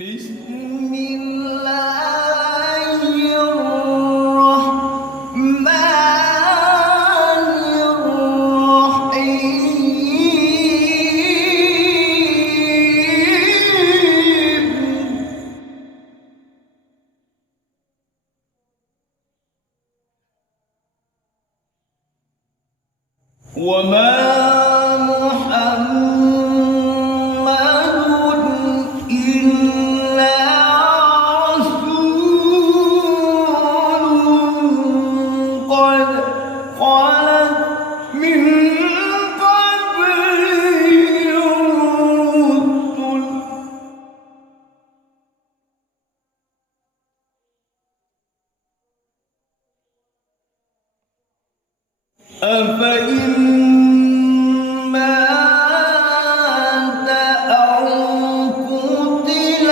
بسم الله الرحمن الرحيم. وما محمد إلا رسول قد خلت من قبله الرسل أفإن مات أو قتل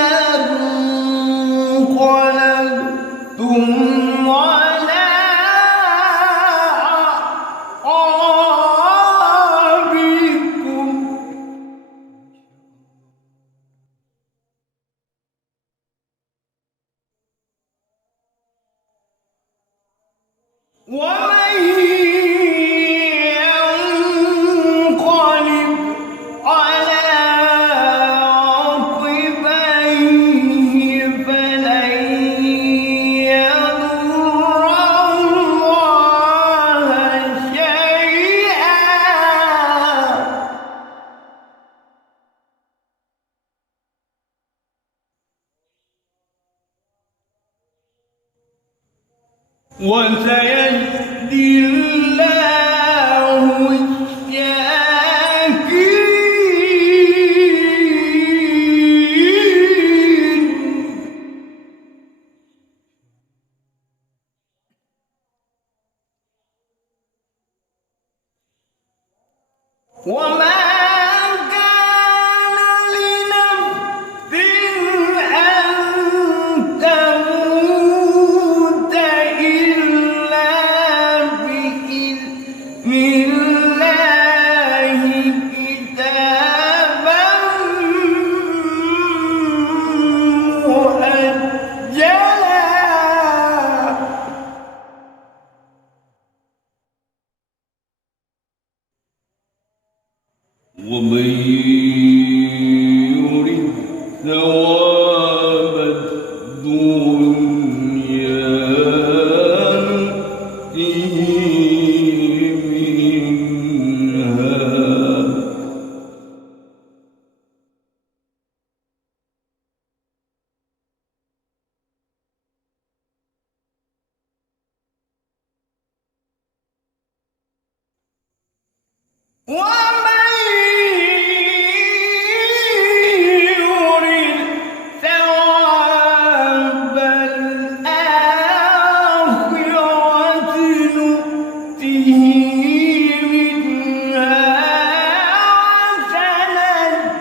انقلبتم على أعقابكم ومن ينقلب على عقبيه فلن يضر الله شيئا وسيجزي الله الشاكرين. وما كان لنفس أن تموت إلا بإذن الله كتابا مؤجلا. ومن يرد ثواب الدنيا نؤته منها ومن يرد ثواب الآخرة نؤته منها وسنجزي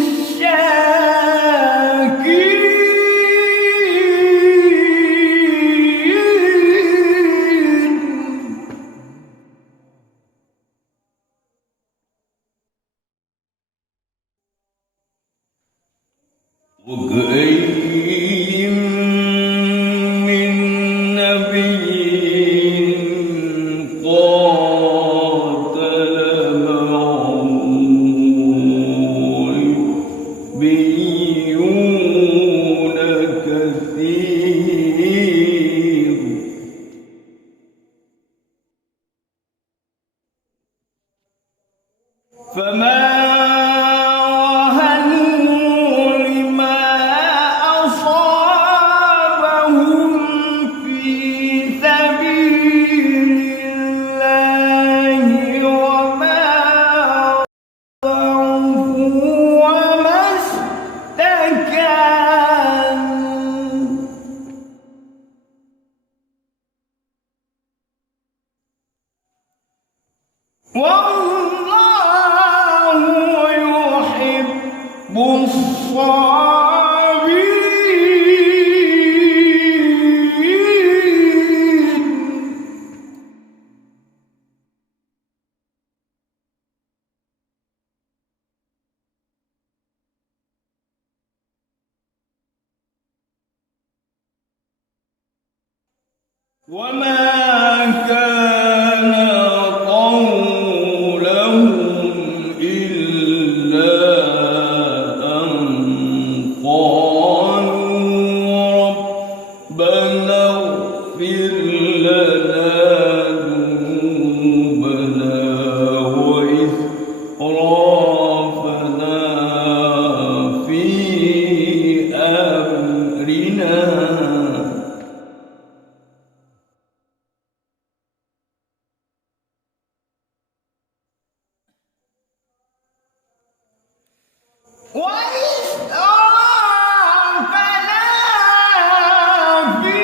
الشاكرين. وكأين من نبي قاتل معه ربيون كثير فما وهنوا لما أصابهم في سبيل الله وما ضعفوا وما استكانوا والله يحب الصابرين. وما كان قولهم إلا أن قالوا ربنا اغفر لنا ذنوبنا وإسرافنا في أمرنا وإسرافنا في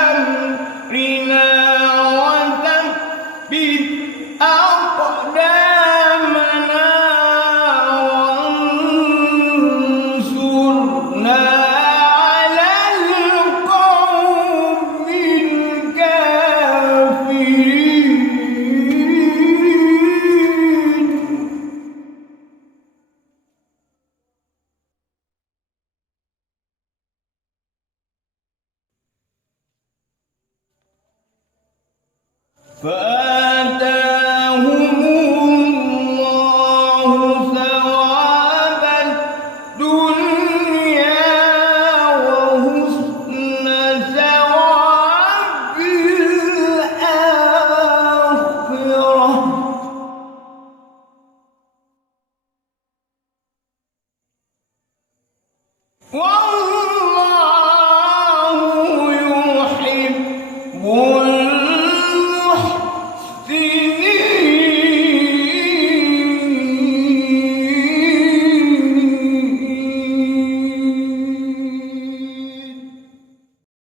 أمرنا وثبت أقدامنا وانصرنا على القوم الكافرين. فأ